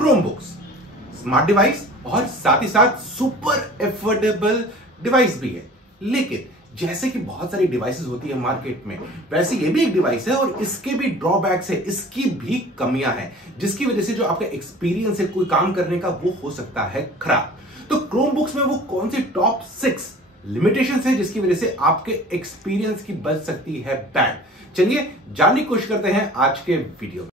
Chromebooks smart device और साथ ही साथ सुपर एफोर्डेबल डिवाइस भी है। लेकिन जैसे कि बहुत सारी डिवाइसेस होती है मार्केट में, वैसे ये भी एक डिवाइस है और इसके भी ड्रॉबैक्स है, इसकी भी कमियां हैं, जिसकी वजह से जो आपका एक्सपीरियंस है कोई काम करने का वो हो सकता है खराब। तो क्रोमबुक्स में वो कौन सी टॉप 6 लिमिटेशंस है जिसकी वजह से आपके एक्सपीरियंस की बच सकती है बैड। चलिए जानने की कोशिश करते हैं आज के वीडियो में।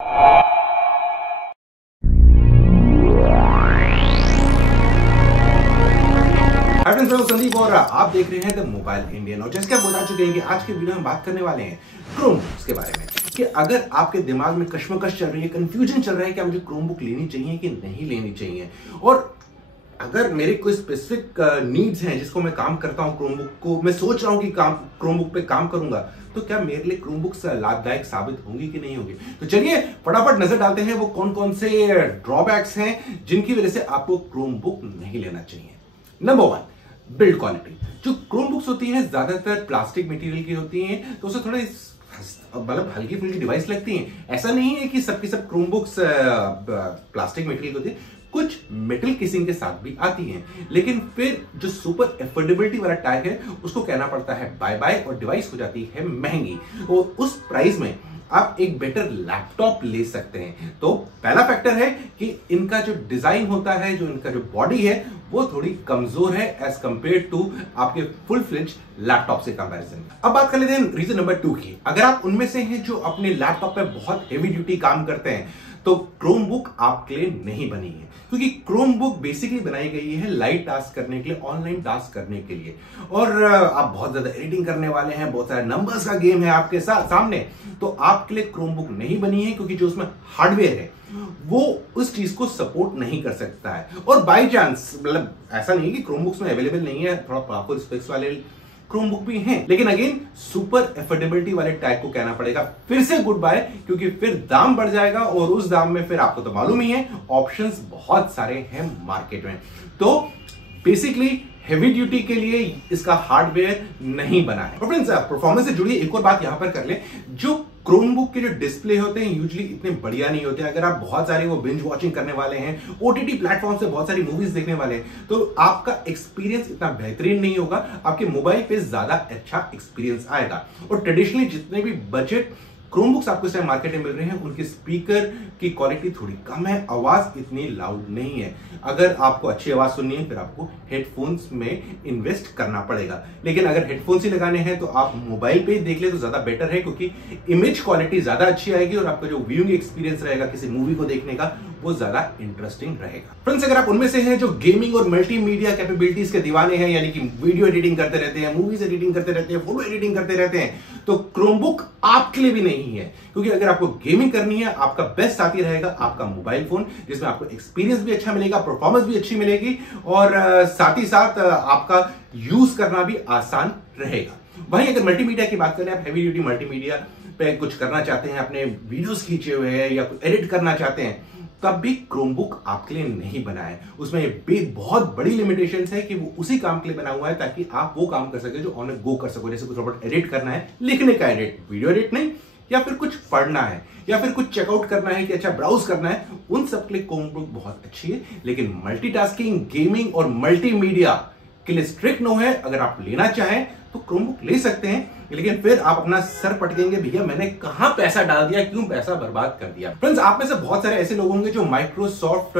मैं संदीप और आप देख रहे हैं द मोबाइल इंडियन। और जैसे कि आप बता चुके हैं कि आज के वीडियो में बात करने वाले हैं क्रोमबुक्स के बारे में, कि अगर आपके दिमाग में कश्मकश चल रही है, कंफ्यूजन चल रहा है कि मुझे क्रोमबुक लेनी चाहिए कि नहीं लेनी चाहिए, और अगर मेरे कोई स्पेसिफिक नीड्स हैं जिसको मैं काम करता हूं, क्रोमबुक को मैं सोच रहा हूं कि क्रोमबुक पे काम करूंगा, तो क्या मेरे लिए क्रोमबुक्स लाभदायक साबित होंगी कि नहीं होंगी। तो चलिए फटाफट नजर डालते हैं वो कौन कौन से ड्रॉबैक्स हैं जिनकी वजह से आपको क्रोमबुक नहीं लेना चाहिए। Number 1, build quality. जो क्रोमबुक्स होती हैं ज्यादातर प्लास्टिक मटेरियल की होती हैं, तो उसे थोड़ा मतलब हल्की फुल्की डिवाइस लगती हैं। ऐसा नहीं है कि सबकी सब क्रोमबुक्स प्लास्टिक मटेरियल होती है, कुछ मेटल केसिंग के साथ भी आती हैं। लेकिन फिर जो सुपर एफोर्डेबिलिटी वाला टैग है उसको कहना पड़ता है बाय बाय, और डिवाइस हो जाती है महंगी। और उस प्राइस में आप एक बेटर लैपटॉप ले सकते हैं। तो पहला फैक्टर है कि इनका जो डिजाइन होता है, जो इनका जो बॉडी है, वो थोड़ी कमजोर है एज कंपेयर टू आपके फुल फ्लेज लैपटॉप से कंपैरिजन। अब बात कर लेते हैं रीजन नंबर 2 की। अगर आप उनमें से हैं जो अपने लैपटॉप पे बहुत हेवी ड्यूटी काम करते हैं, तो क्रोमबुक आपके लिए नहीं बनी है, क्योंकि क्रोमबुक बेसिकली बनाई गई है लाइट टास्क करने के लिए, ऑनलाइन टास्क करने के लिए। और आप बहुत ज्यादा एडिटिंग करने वाले हैं, बहुत सारे नंबर्स का गेम है आपके सामने, तो आपके लिए क्रोमबुक नहीं बनी है, क्योंकि जो उसमें हार्डवेयर है वो उस चीज को सपोर्ट नहीं कर सकता है। और बाय चांस, मतलब ऐसा नहीं कि क्रोमबुक्स में अवेलेबल नहीं है, थोड़ा पावरफुल स्पेक्स वाले क्रोमबुक भी हैं, लेकिन अगेन सुपर एफोर्डेबिलिटी वाले टैग को कहना पड़ेगा फिर से गुड बाय, क्योंकि फिर दाम बढ़ जाएगा और उस दाम में फिर आपको तो मालूम ही है ऑप्शंस बहुत सारे हैं मार्केट में। तो बेसिकली हेवी ड्यूटी के लिए इसका हार्डवेयर नहीं बना है। और फ्रेंड्स, परफॉर्मेंस से जुड़ी एक और बात यहां पर कर ले, जो क्रोमबुक के जो डिस्प्ले होते हैं यूजुअली इतने बढ़िया नहीं होते। अगर आप बहुत सारे वो बिंज वॉचिंग करने वाले हैं, ओटीटी प्लेटफॉर्म से बहुत सारी मूवीज देखने वाले हैं, तो आपका एक्सपीरियंस इतना बेहतरीन नहीं होगा, आपके मोबाइल पे ज्यादा अच्छा एक्सपीरियंस आएगा। और ट्रेडिशनली जितने भी बजट क्रोमबुक्स आपको इस टाइम मार्केट में मिल रहे हैं, उनके स्पीकर की क्वालिटी थोड़ी कम है, आवाज इतनी लाउड नहीं है। अगर आपको अच्छी आवाज सुननी है फिर आपको हेडफोन्स में इन्वेस्ट करना पड़ेगा। लेकिन अगर हेडफोन्स ही लगाने हैं तो आप मोबाइल पे देख ले तो ज्यादा बेटर है, क्योंकि इमेज क्वालिटी ज्यादा अच्छी आएगी और आपका जो व्यूइंग एक्सपीरियंस रहेगा किसी मूवी को देखने का, वो ज्यादा इंटरेस्टिंग रहेगा। फ्रेंड्स, अगर आप उनमें से हैं जो गेमिंग और मल्टीमीडिया कैपेबिलिटीज के दीवाने हैं, यानी कि वीडियो एडिटिंग करते रहते हैं, मूवीज एडिटिंग करते रहते हैं, फोटो एडिटिंग करते रहते हैं, तो क्रोमबुक आपके लिए भी नहीं है। क्योंकि अगर आपको गेमिंग करनी है, आपका बेस्ट साथी रहेगा आपका मोबाइल फोन, जिसमें आपको एक्सपीरियंस भी अच्छा मिलेगा, परफॉर्मेंस भी अच्छी मिलेगी, और साथ ही साथ आपका यूज करना भी आसान रहेगा। वहीं अगर मल्टीमीडिया की बात करें, आप हैवी ड्यूटी मल्टीमीडिया पे कुछ करना चाहते हैं, अपने वीडियोस खींचे हुए हैं या कुछ एडिट करना चाहते हैं, तब भी क्रोमबुक आपके लिए नहीं बना है। उसमें एक बहुत बड़ी लिमिटेशंस है कि वो उसी काम के लिए बना हुआ है ताकि आप वो काम कर सके जो ऑन गो कर सको। जैसे कुछ रॉबोट एडिट करना है, लिखने का एडिट, वीडियो एडिट नहीं, या फिर कुछ पढ़ना है, या फिर कुछ चेकआउट करना है कि अच्छा ब्राउज करना है, उन सब के लिए क्रोमबुक बहुत अच्छी है। लेकिन मल्टीटास्किंग, गेमिंग और मल्टीमीडिया के लिए स्ट्रिक्ट नो है। अगर आप लेना चाहें तो क्रोमबुक ले सकते हैं, लेकिन फिर आप अपना सर पटकेंगे, भैया मैंने कहां पैसा डाल दिया, क्यों पैसा बर्बाद कर दिया। फ्रेंड्स, आप में से बहुत सारे ऐसे लोग होंगे जो माइक्रोसॉफ्ट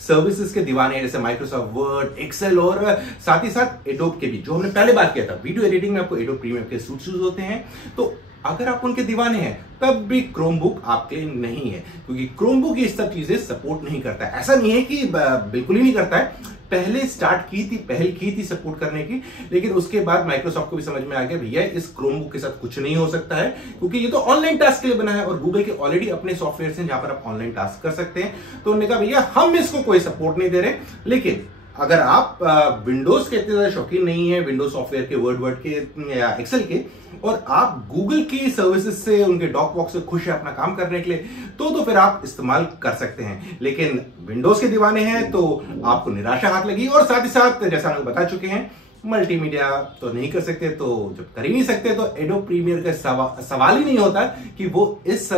सर्विसेज के दीवाने हैं, जैसे माइक्रोसॉफ्ट वर्ड, एक्सेल और साथ ही साथ एडोब के भी, जो हमने पहले बात किया था, वीडियो एडिटिंग में आपको एडोब प्रीमियर के सूट्स यूज होते हैं। तो अगर आप उनके दीवाने हैं तब भी क्रोमबुक आपके लिए नहीं है, क्योंकि क्रोमबुक ये सब चीजें सपोर्ट नहीं करता है। ऐसा नहीं है कि बिल्कुल ही नहीं करता है, पहले स्टार्ट की थी, पहल की थी सपोर्ट करने की, लेकिन उसके बाद माइक्रोसॉफ्ट को भी समझ में आ गया भैया इस क्रोमबुक के साथ कुछ नहीं हो सकता है, क्योंकि ये तो ऑनलाइन टास्क के लिए बना है और गूगल के ऑलरेडी अपने सॉफ्टवेयर हैं जहां पर आप ऑनलाइन टास्क कर सकते हैं। तो उन्होंने कहा भैया हम इसको कोई सपोर्ट नहीं दे रहे। लेकिन अगर आप विंडोज के इतने ज्यादा शौकीन नहीं है, विंडोज सॉफ्टवेयर के, वर्ड के या एक्सेल के, और आप गूगल की सर्विसेज से, उनके डॉकबॉक्स से खुश है अपना काम करने के लिए, तो फिर आप इस्तेमाल कर सकते हैं। लेकिन विंडोज के दीवाने हैं तो आपको निराशा हाथ लगी। और साथ ही साथ जैसा हम बता चुके हैं, मल्टीमीडिया तो नहीं कर सकते, तो जब कर ही नहीं सकते तो एडोब प्रीमियर का सवाल ही नहीं होता कि वो इस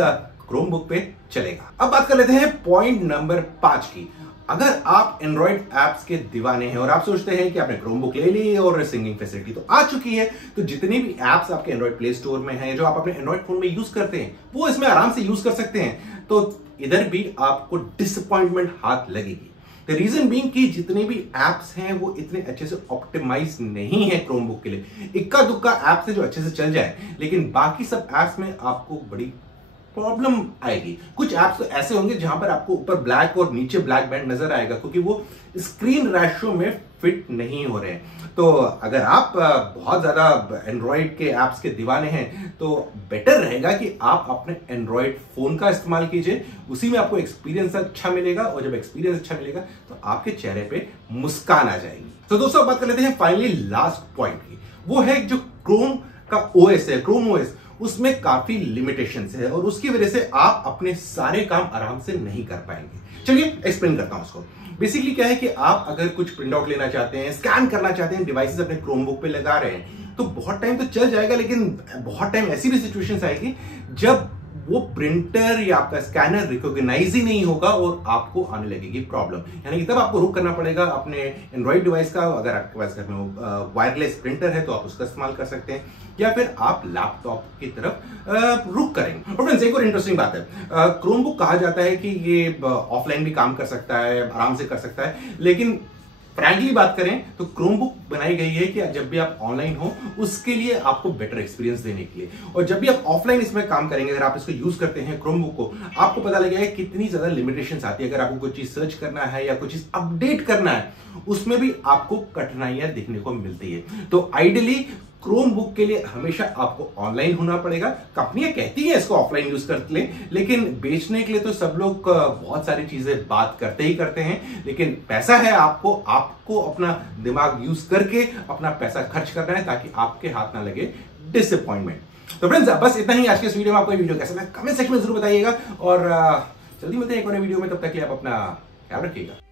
क्रोमबुक पे चलेगा। अब बात कर लेते हैं पॉइंट नंबर 5 की। अगर आप एंड्रॉइड एप्स के दीवाने हैं और आप सोचते हैं कि आपने क्रोमबुक ले ली और सिंगिंग फैसिलिटी तो आ चुकी है, तो जितने भी एप्स आपके एंड्रॉइड प्ले स्टोर में हैं, जो आप अपने एंड्रॉइड फोन में यूज करते हैं, वो इसमें आराम से यूज कर सकते हैं। तो इधर भी आपको डिसअपॉइंटमेंट हाथ लगेगी। द रीजन बीइंग कि जितने भी एप्स हैं वो इतने अच्छे से ऑप्टिमाइज नहीं है क्रोमबुक के लिए। इक्का दुक्का ऐप्स है जो अच्छे से चल जाए, लेकिन बाकी सब एप्स में आपको बड़ी प्रॉब्लम आएगी। कुछ ऐप्स तो ऐसे होंगे जहां पर आपको ऊपर ब्लैक और नीचे ब्लैक बैंड नजर आएगा, क्योंकि वो स्क्रीन रेशियो में फिट नहीं हो रहे हैं। तो अगर आप बहुत ज्यादा एंड्रॉइड के ऐप्स के दीवाने हैं, तो बेटर रहेगा कि आप अपने एंड्रॉइड फोन का इस्तेमाल कीजिए। उसी में आपको एक्सपीरियंस अच्छा मिलेगा, और जब एक्सपीरियंस अच्छा मिलेगा तो आपके चेहरे पे मुस्कान आ जाएगी। तो दोस्तों बात कर लेते हैं फाइनली लास्ट पॉइंट की। वो है जो क्रोम का ओएस है, क्रोम ओएस, उसमें काफी लिमिटेशंस है और उसकी वजह से आप अपने सारे काम आराम से नहीं कर पाएंगे। चलिए एक्सप्लेन करता हूं उसको। बेसिकली क्या है कि आप अगर कुछ प्रिंट आउट लेना चाहते हैं, स्कैन करना चाहते हैं, डिवाइसेस अपने क्रोमबुक पे लगा रहे हैं, तो बहुत टाइम तो चल जाएगा, लेकिन बहुत टाइम ऐसी भी सिचुएशंस आएगी जब वो प्रिंटर या आपका स्कैनर रिकॉग्नाइज ही नहीं होगा और आपको आने लगेगी प्रॉब्लम। यानी कि तब आपको रुक करना पड़ेगा अपने एंड्रॉइड डिवाइस का। अगर आपके पास घर में वायरलेस प्रिंटर है तो आप उसका इस्तेमाल कर सकते हैं, या फिर आप लैपटॉप की तरफ रुक करेंगे। और फ्रेंड्स एक और इंटरेस्टिंग बात है, क्रोमबुक कहा जाता है कि ये ऑफलाइन भी काम कर सकता है, आराम से कर सकता है, लेकिन फ्रैंकली बात करें तो क्रोमबुक बनाई गई है कि जब भी आप ऑनलाइन हो उसके लिए आपको बेटर एक्सपीरियंस देने के लिए, और जब भी आप ऑफलाइन इसमें काम करेंगे, अगर आप इसको यूज करते हैं क्रोमबुक को, आपको पता लगेगा कितनी ज्यादा लिमिटेशंस आती है। अगर आपको कोई चीज सर्च करना है या कोई चीज अपडेट करना है, उसमें भी आपको कठिनाइयां देखने को मिलती है। तो आइडियली क्रोमबुक के लिए हमेशा आपको ऑनलाइन होना पड़ेगा। कंपनियां कहती हैं इसको ऑफलाइन यूज कर ले, लेकिन बेचने के लिए तो सब लोग बहुत सारी चीजें बात करते ही करते हैं, लेकिन पैसा है आपको अपना दिमाग यूज करके अपना पैसा खर्च करना है, ताकि आपके हाथ ना लगे डिसअपॉइंटमेंट। तो फ्रेंड्स बस इतना ही आज के इस वीडियो में। आपको वीडियो कैसा लगा कमेंट सेक्शन में जरूर बताइएगा, और जल्दी मिलते हैं एक और वीडियो में। तब तक के लिए आप अपना ख्याल रखिएगा।